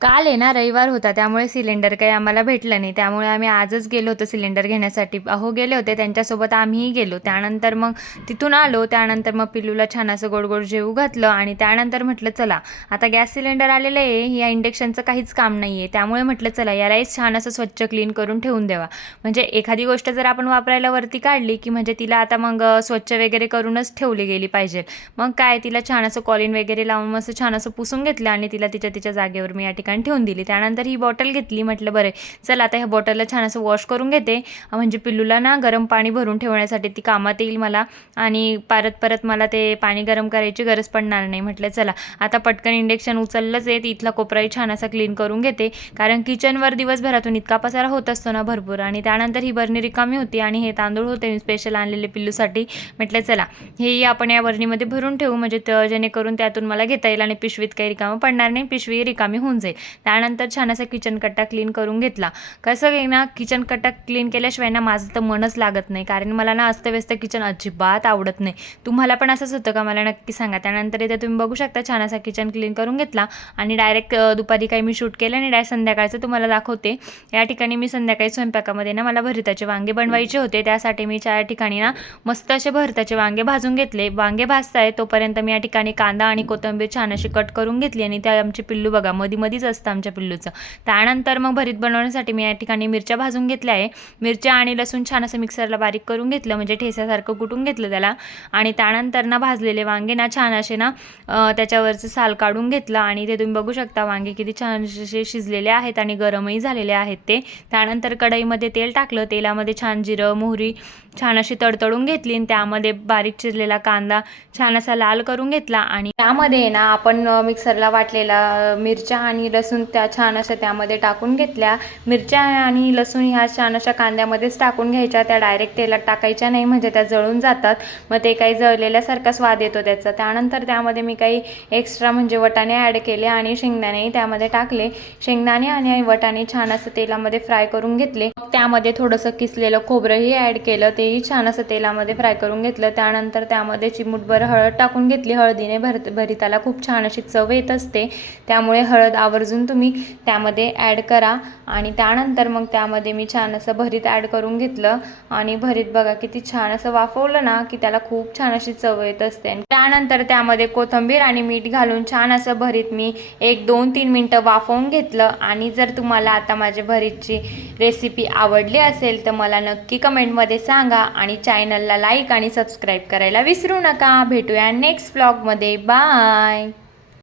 काल आहे ना रविवार होता त्यामुळे सिलेंडर काही आम्हाला भेटलं नाही. त्यामुळे आम्ही आजच गेलो होतो सिलेंडर घेण्यासाठी. अहो गेले होते त्यांच्यासोबत आम्हीही गेलो. त्यानंतर मग तिथून आलो. त्यानंतर मग पिल्लूला छान असं गोड-गोड जेवू घातलं आणि त्यानंतर म्हटलं चला आता गॅस सिलेंडर आलेलं आहे, या इंडक्शनचं काहीच काम नाही आहे. त्यामुळे म्हटलं चला यालाही छान असं स्वच्छ क्लीन करून ठेवून द्यावा. म्हणजे एखादी गोष्ट जर आपण वापरायला वरती काढली, की म्हणजे तिला आता मग स्वच्छ वगैरे करूनच ठेवली गेली पाहिजे. मग काय तिला छान असं कॉलिन वगैरे लावून मस्त छान असं पुसून घेतलं आणि तिला तिच्या तिच्या जागेवर मी या ठिकाणी ठेवून दिली. त्यानंतर ही बॉटल घेतली. म्हटलं बरं चल आता ह्या बॉटलला छान असं वॉश करून घेते. म्हणजे पिल्लूला ना गरम पाणी भरून ठेवण्यासाठी ती कामात येईल मला आणि परत परत मला ते पाणी गरम करायची गरज पडणार नाही. म्हटलं चला आता पटकन इंडक्शन उचललंच आहे, इथला कोपराही छान असा क्लीन करून घेते. कारण किचनवर दिवसभरातून इतका पसारा होत असतो ना भरपूर. आणि त्यानंतर ही बरणी रिकामी होती आणि हे तांदूळ होते मी स्पेशल आणलेले पिल्लूसाठी. म्हटलं चला हेही आपण या बरणीमध्ये भरून ठेवू, म्हणजे जेणेकरून त्यातून मला घेता येईल आणि पिशवीत काही रिकामं पडणार नाही, पिशवी रिकामी होऊन जाईल. त्यानंतर छान असा किचन कट्टा क्लीन करून घेतला. कसं आहे ना किचन कट्टा क्लीन केल्याशिवाय ना माझं तर मनच लागत नाही, कारण मला ना अस्तव्यस्त किचन अजिबात आवडत नाही. तुम्हाला पण असंच होतं का मला नक्की सांगा. त्यानंतर इथे तुम्ही बघू शकता छान असा किचन क्लीन करून घेतला आणि डायरेक्ट दुपारी काही मी शूट केलं आणि डायरेक्ट संध्याकाळचं तुम्हाला दाखवते. या ठिकाणी मी संध्याकाळी स्वयंपाकामध्ये ना मला भरताचे वांगे बनवायचे होते. त्यासाठी मी या ठिकाणी ना मस्त असे भरताचे वांगे भाजून घेतले. वांगे भाजताय तोपर्यंत मी या ठिकाणी कांदा आणि कोथिंबीर छान अशी कट करून घेतली आणि त्या आमचे पिल्लू बघा मधीच असतं आमच्या पिल्लूचं. त्यानंतर मग भरीत बनवण्यासाठी मी या ठिकाणी मिरच्या भाजून घेतल्या आहे. मिरच्या आणि लसूण छान असं मिक्सरला बारीक करून घेतलं, म्हणजे ठेस्यासारखं कुटून घेतलं त्याला. आणि त्यानंतर ना भाजलेले वांगे ना छान असे ना त्याच्यावरचं साल काढून घेतलं आणि ते तुम्ही बघू शकता वांगे किती छान असे शिजलेले आहेत आणि गरमही झालेले आहेत ते. त्यानंतर कढईमध्ये तेल टाकलं. तेलामध्ये छान जिरं मोहरी छान अशी तडतडून घेतली आणि त्यामध्ये बारीक चिरलेला कांदा छान असा लाल करून घेतला आणि त्यामध्ये ना आपण मिक्सरला वाटलेला मिरच्या आणि लसूण त्या छान अशा त्यामध्ये टाकून घेतल्या. मिरच्या आणि लसूण ह्या छान अशा कांद्यामध्येच टाकून घ्यायच्या, त्या डायरेक्ट तेलात टाकायच्या नाही, म्हणजे त्या जळून जातात. मग ते काही जळलेल्यासारखा स्वाद येतो त्याचा. त्यानंतर त्यामध्ये मी काही एक्स्ट्रा म्हणजे वटाणे ॲड केले आणि शेंगदाणेही त्यामध्ये टाकले. शेंगदाणे आणि वटाणे छान असं तेलामध्ये फ्राय करून घेतले. त्यामध्ये थोडंसं किसलेलं खोबरंही ॲड केलं, तेही छान असं तेलामध्ये फ्राय करून घेतलं. त्यानंतर त्यामध्ये चिमूटभर हळद टाकून घेतली. हळदीने भरिताला खूप छान अशी चव येत असते, त्यामुळे हळद आवर्जून तुम्ही त्यामध्ये ॲड करा. आणि त्यानंतर मग त्यामध्ये मी छान असं भरीत ॲड करून घेतलं आणि भरीत बघा किती छान असं वाफवलं ना की त्याला खूप छान अशी चव येत असते. त्यानंतर त्यामध्ये कोथिंबीर आणि मीठ घालून छान असं भरीत मी 1-2-3 मिनटं वाफवून घेतलं. आणि जर तुम्हाला आता माझी भरीतची रेसिपी आवडली असेल तर मला नक्की कमेंटमध्ये सांगा आणि चॅनलला लाईक आणि सबस्क्राईब करायला विसरू नका. भेटूया नेक्स्ट व्लॉगमध्ये. बाय.